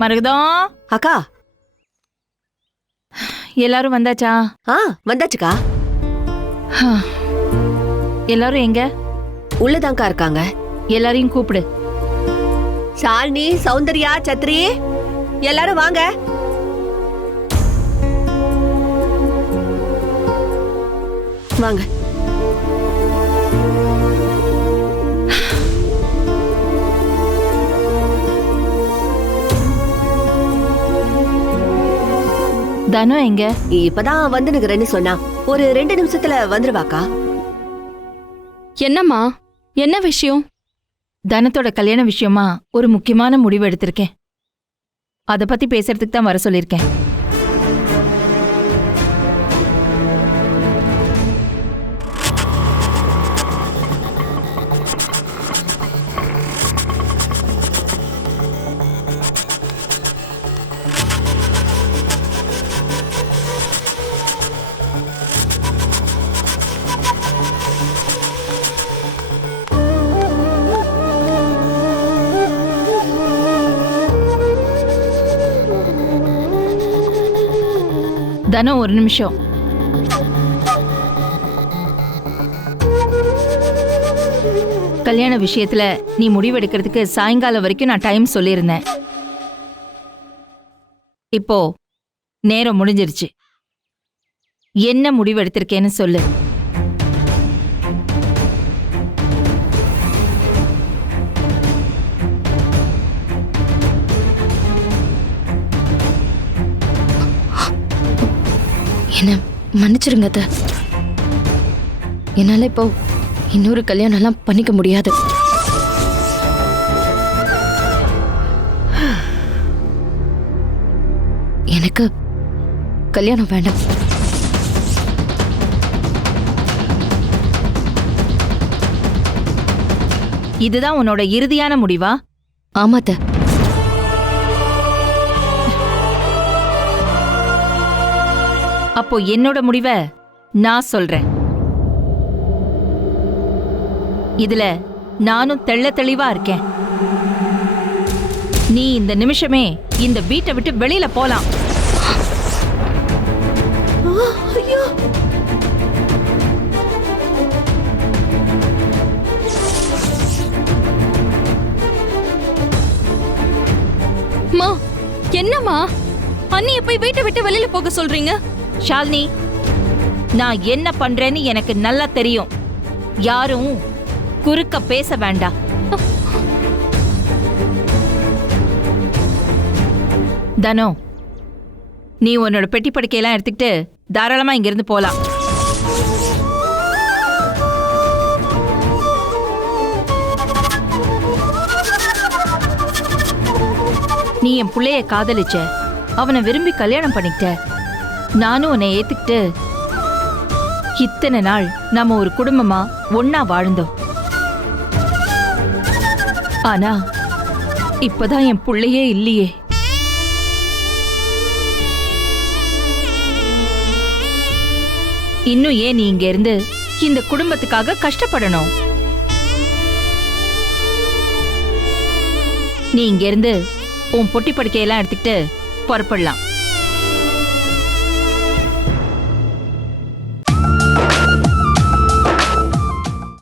மருகதம் அக்கா, எல்லாரும் வந்தாச்சா? வந்தாச்சுக்கா. எல்லாரும் எங்க? உள்ளதான்க்கா இருக்காங்க. எல்லாரையும் கூப்பிடு. ஷாலினி, சௌந்தர்யா, சத்ரி, எல்லாரும் வாங்க. வாங்க. தனு எங்க? இப்பதான் வந்துனுக்குறேன்னு சொன்னா. ஒரு 2 நிமிஷத்துல வந்துருவாக்கா. என்னம்மா, என்ன விஷயம்? தனத்தோட கல்யாண விஷயமா ஒரு முக்கியமான முடிவு எடுத்திருக்கேன். அத பத்தி பேசுறதுக்கு தான் வர சொல்லிருக்கேன். தனு, ஒரு நிமிஷம். கல்யாண விஷயத்துல நீ முடிவெடுக்கிறதுக்கு சாயங்காலம் வரைக்கும் நான் டைம் சொல்லியிருந்தேன். இப்போ நேரம் முடிஞ்சிருச்சு. என்ன முடிவெடுத்திருக்கேன்னு சொல்லு. என்ன மன்னிச்சிருங்க அத்தை. என்னால இப்போ இன்னொரு கல்யாணம் எல்லாம் பண்ணிக்க முடியாது. எனக்கு கல்யாணம் வேண்டாம். இதுதான் உன்னோட இறுதியான முடிவா? ஆமாத்த. அப்போ என்னோட முடிவை நான் சொல்றேன். இதுல நானும் தெள்ள தெளிவா இருக்கேன். நீ இந்த நிமிஷமே இந்த வீட்டை விட்டு வெளியில போலாம். ஐயோ, மா, என்னம்மா அண்ணிய போய் வீட்டை விட்டு வெளியில போக சொல்றீங்க? ஷாலினி, நான் என்ன பண்றேன்னு எனக்கு நல்லா தெரியும். யாரும் குறுக்க பேச வேண்டாம். தனோ, நீ உன்னோட பெட்டி படுக்கையெல்லாம் எடுத்துக்கிட்டு தாராளமா இங்கிருந்து போலாம். நீ என் புள்ளைய காதலிச்ச, அவனை விரும்பி கல்யாணம் பண்ணிக்கிட்ட. நானும் உன்னை ஏத்துக்கிட்டு இத்தனை நாள் நாம ஒரு குடும்பமா ஒன்னா வாழ்ந்தோம். ஆனா இப்பதான் என் புள்ளையே இல்லையே. இன்னும் ஏன் நீ இங்க இருந்து இந்த குடும்பத்துக்காக கஷ்டப்படணும்? நீ இங்க இருந்து உன் பொட்டி படுக்கையெல்லாம் எடுத்துக்கிட்டு புறப்படலாம்.